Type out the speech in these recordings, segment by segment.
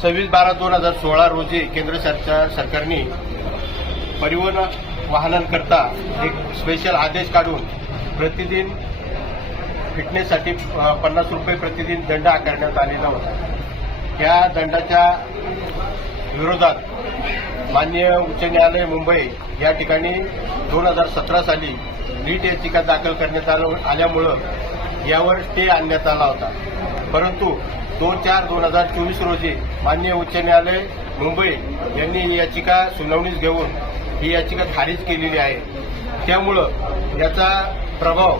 26/12/2016 रोजी केंद्र सरकारने परिवहन वाहनांकरता एक स्पेशल आदेश काढून प्रतिदिन फिटनेससाठी 50 रुपये प्रतिदिन दंड आकारण्यात आलेला होता। या दंडाच्या विरोधात माननीय उच्च न्यायालय मुंबई या ठिकाणी 2017 साली रीट याचिका दाखल करण्यात आल्यामुळं यावर स्टे आणण्यात आला होता। परंतु 2/4/2024 रोजी माननीय उच्च न्यायालय मुंबई यांनी ही याचिका सुनावणीस घेऊन ही याचिका खारिज केलेली आहे। त्यामुळं याचा प्रभाव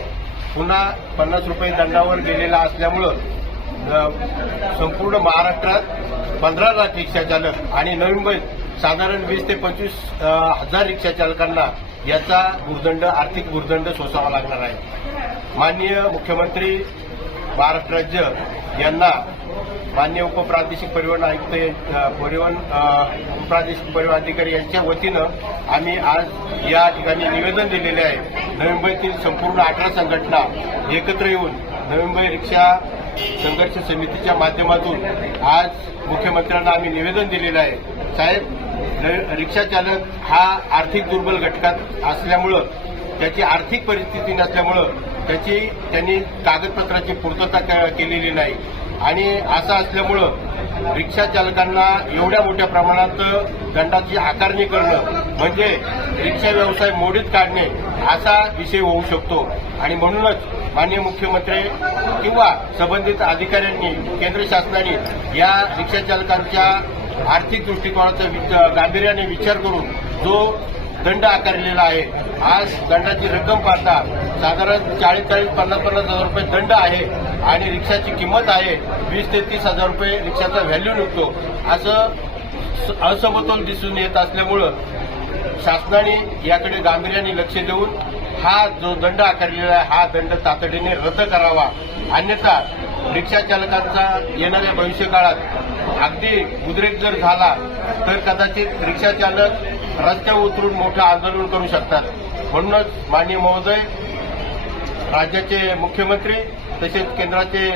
पुन्हा 50 रुपये दंडावर गेलेला असल्यामुळं संपूर्ण महाराष्ट्रात 15 लाख रिक्षा चालक आणि नवी मुंबईत साधारण 20 ते 25 हजार रिक्षा चालकांना याचा भूर्दंड आर्थिक भूर्दंड सोसावा लागणार आहे। माननीय मुख्यमंत्री महाराष्ट्र राज्य यांना माननीय उपप्रादेशिक परिवहन आयुक्त उपप्रादेशिक परिवहन अधिकारी यांच्या वतीनं आम्ही आज या ठिकाणी निवेदन दिलेले आहे। नवी मुंबईतील संपूर्ण 18 संघटना एकत्र येऊन नवी मुंबई रिक्षा संघर्ष समितीच्या माध्यमातून आज मुख्यमंत्र्यांना आम्ही निवेदन दिलेलं आहे। साहेब, रिक्षा चालक हा आर्थिक दुर्बल घटकात असल्यामुळं त्याची आर्थिक परिस्थिती नसल्यामुळं त्यांनी कागदपत्राची पूर्तता केलेली नाही आणि असं असल्यामुळं रिक्षा चालकांना एवढ्या मोठ्या प्रमाणात दंडाची आकारणी करणं म्हणजे रिक्षा व्यवसाय मोडीत काढणे असा विषय होऊ शकतो आणि म्हणूनच माननीय मुख्यमंत्री किंवा संबंधित अधिकाऱ्यांनी केंद्र शासनाने या रिक्षा चालकांच्या आर्थिक दृष्टिकोनाचा गांभीर्याने विचार करून जो दंड आकारलेला आहे, आज दंडाची रक्कम पाहता साधारण 40-50 हजार रुपये दंड आहे आणि रिक्षाची किंमत आहे 20 ते 30 हजार रुपये रिक्षाचा व्हॅल्यू निघतो। असं असमतोल दिसून येत असल्यामुळं शासनाने याकडे गांभीर्याने लक्ष देऊन हा जो दंड आकारलेला आहे हा दंड तातडीने रद्द करावा, अन्यथा रिक्षा चालकांचा येणाऱ्या भविष्यकाळात अगदी उद्रेक जर झाला तर कदाचित रिक्षा चालक रस्त्यावर उतरून मोठं आंदोलन करू शकतात। म्हणूनच माननीय महोदय, राज्याचे मुख्यमंत्री तसेच केंद्राचे